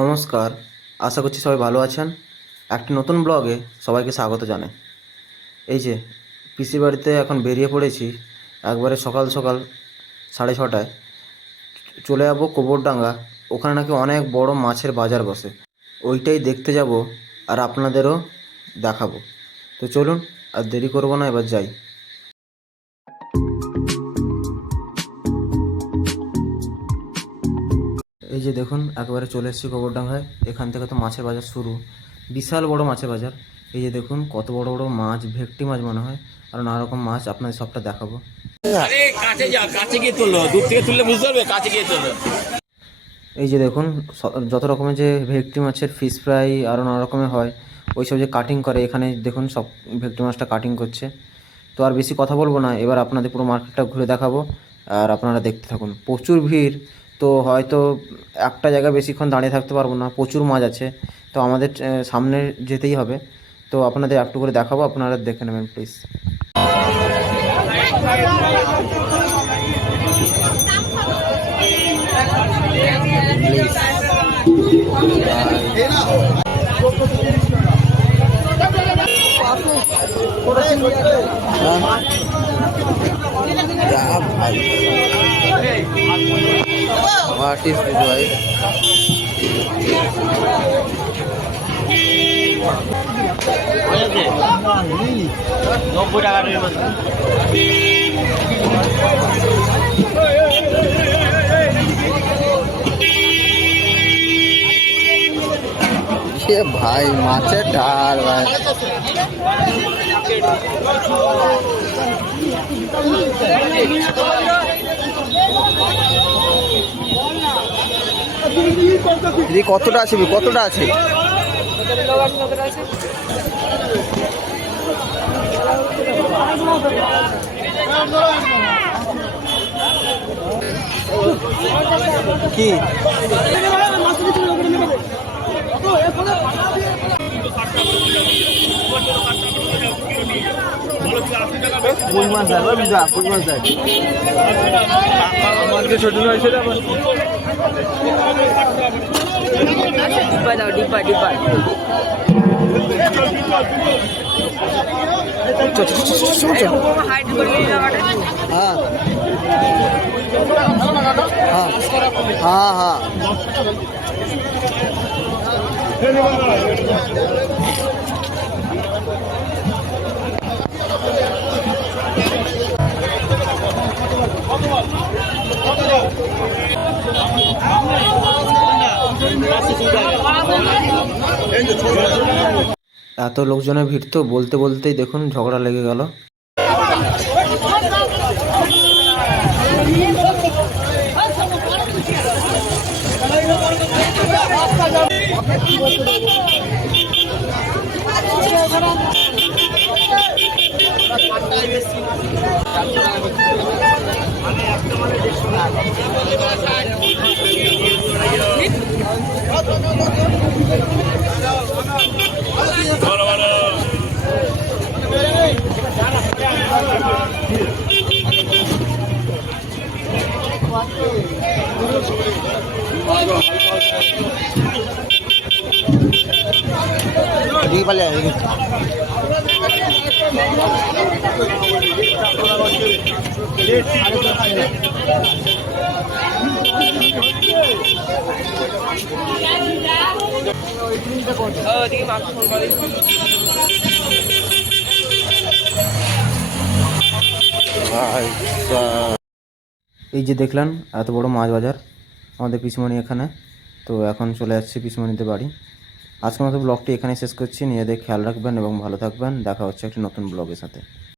নমস্কার, আশা করছি সবাই ভালো আছেন। একটি নতুন ব্লগে সবাইকে স্বাগত জানাই। এই যে পিসির বাড়িতে এখন বেরিয়ে পড়েছি, একবারে সকাল সকাল 6:30টায় চলে যাব গোবরডাঙ্গা। ওখানে নাকি অনেক বড় মাছের বাজার বসে, ওইটাই দেখতে যাব আর আপনাদেরও দেখাবো। তো চলুন, আর দেরি করব না, এবার যাই। এই যে দেখুন, একবারে চলে এসেছি গোবরডাঙ্গায়। এখান থেকে তো মাছের বাজার শুরু, বিশাল বড় মাছের বাজার। এই যে দেখুন কত বড় বড় মাছ, ভেটকি মাছ মনে হয়, আর নানা রকম মাছ আপনাদের সবটা দেখাবো। এই যে দেখুন যত রকমের যে ভেটকি মাছের ফিশ ফ্রাই আরও নানা রকমের হয়, ওই সব যে কাটিং করে, এখানে দেখুন সব ভেটকি মাছটা কাটিং করছে। তো আর বেশি কথা বলবো না, এবার আপনাদের পুরো মার্কেটটা ঘুরে দেখাবো আর আপনারা দেখতে থাকুন। প্রচুর ভিড়, তো হয়তো একটা জায়গায় বেশিক্ষণ দাঁড়িয়ে থাকতে পারবো না, প্রচুর মাছ আছে। তো আমাদের সামনে যেতেই হবে, তো আপনাদের একটু করে দেখাবো, আপনারা দেখে নেবেন প্লিজ। What is this, भाई? ये भाई माचे ढाल भाई। দিদি কতটা আছে, কতটা আছে? কি ছোট ডিব্বা দাও, ডিব্বা ডিব্বা। हाँ हाँ हाँ এত লোকজনের ভিড়, তো বলতে বলতেই দেখুন ঝগড়া লেগে গেল। এই যে দেখলেন এত বড় মাছ বাজার আমাদের পিসমণি এখানে। তো এখন চলে যাচ্ছি পিসমণিতে বাড়ি। আজকের মতো ব্লগটি এখানে শেষ করছি। নিজেদের খেয়াল রাখবেন এবং ভালো থাকবেন। দেখা হচ্ছে একটি নতুন ব্লগের সাথে।